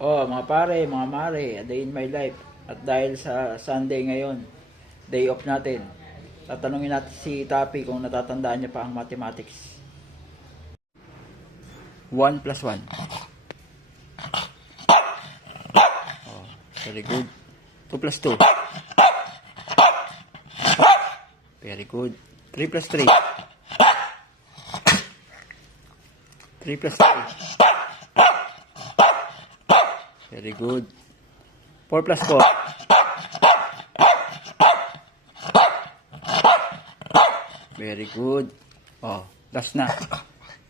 Oh, mga pare, mga mare, a day in my life. At dahil sa Sunday ngayon, day off natin, tatanungin natin si Tapi kung natatandaan niya pa ang mathematics. 1 plus 1. Oh, very good. 2 plus 2. Very good. 3 plus 3. 3 plus 3. Very good. 4 plus 4. Very good. Oh, last na.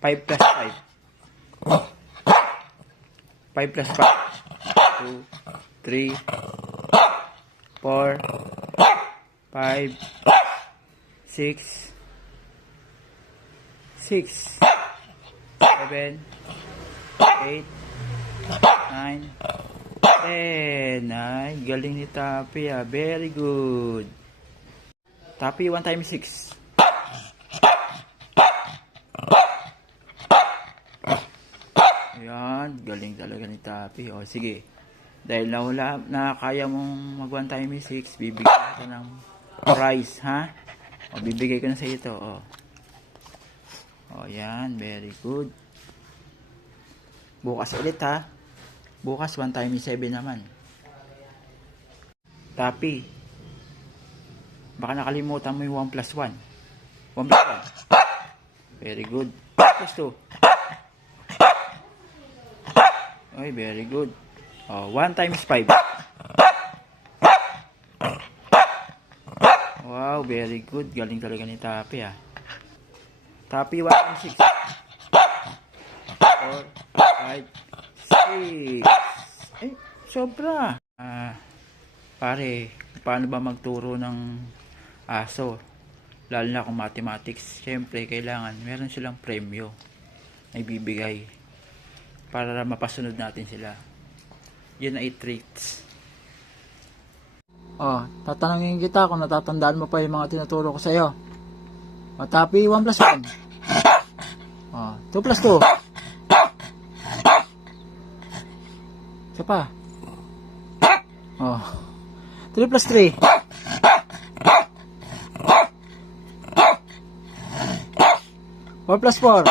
5 plus 5. 5 plus 5. 2, 3, 4, 5, 6, 6, 7, 8, 9, 10. Ay, galing ni Tapi ah. Very good. Tapi 1 times 6. Ayan, galing talaga ni Tapi. O, sige. Dahil na kaya mong mag 1 times 6, bibigyan ka ng prize, ha? O, bibigay ko na sa ito. O, yan. Very good. Bukas ulit, ha? Bukas 1 times 7 naman. Tapi, baka nakalimutan mo yung 1 plus 1. 1 plus 1. Very good. 1 plus 2. Okay, very good. 1 times 5. Wow, very good. Galing talaga ni Tapi, ah. Tapi 1 times 6. 4, 5, 6. Eh, sobra. Pare, paano ba magturo ng aso? Lalo na kung mathematics. Siyempre, kailangan meron silang premyo na ibibigay para mapasunod natin sila. Yun ay tricks. Tatanungin kita kung natatandaan mo pa yung mga tinuturo ko sa'yo. Tapi 1 plus 1. 2 plus 2. Isa pa. 3 plus 3. 4 plus 4.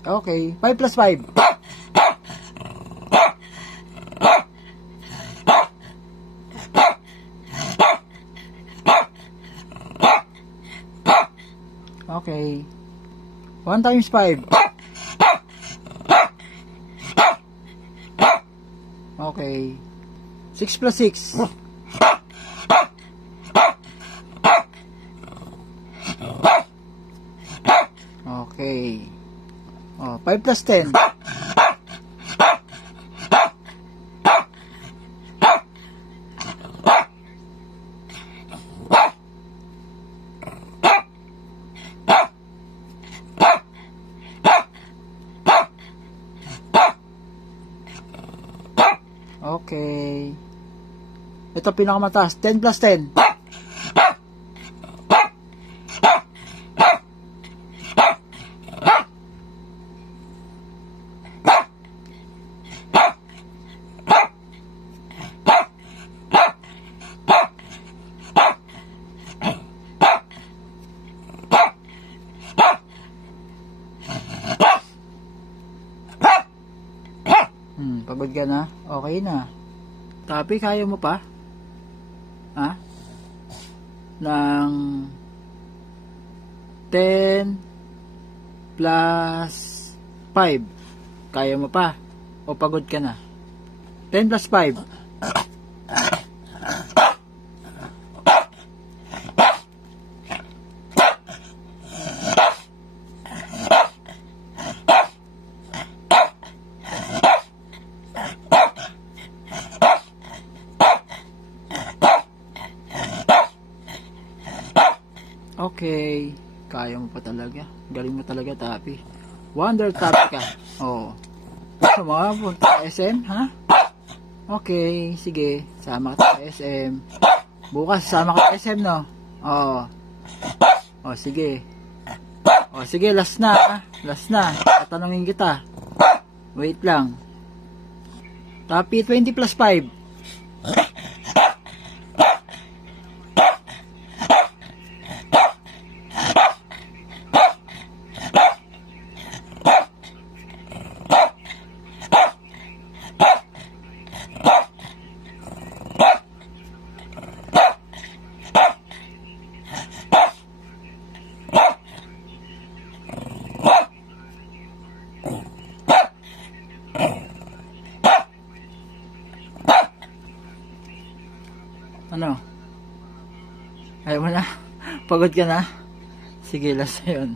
Okay, 5 plus 5. Okay. 1 times 5. Okay. 6 plus 6. Okay. 5 plus 10. Okay. Ito pinakamataas. 10 plus 10. Pagod ka na? Okay na. Tapi, kaya mo pa? Ha? Ng 10 plus 5. Kaya mo pa? O pagod ka na? 10 plus 5. Okay, kaya mo pa talaga. Galing mo talaga, Tapi. Wonder Tapi ka. Gusto mo punta sa SM, ha? Okay, sige. Sama ka sa SM. Bukas, sama ka sa SM, no? O, sige. O, sige, last na, ha? Last na. Tatanungin kita. Wait lang. Tapi 20 plus 5. Ano? Ayaw mo na? Pagod ka na? Sige, last na yun.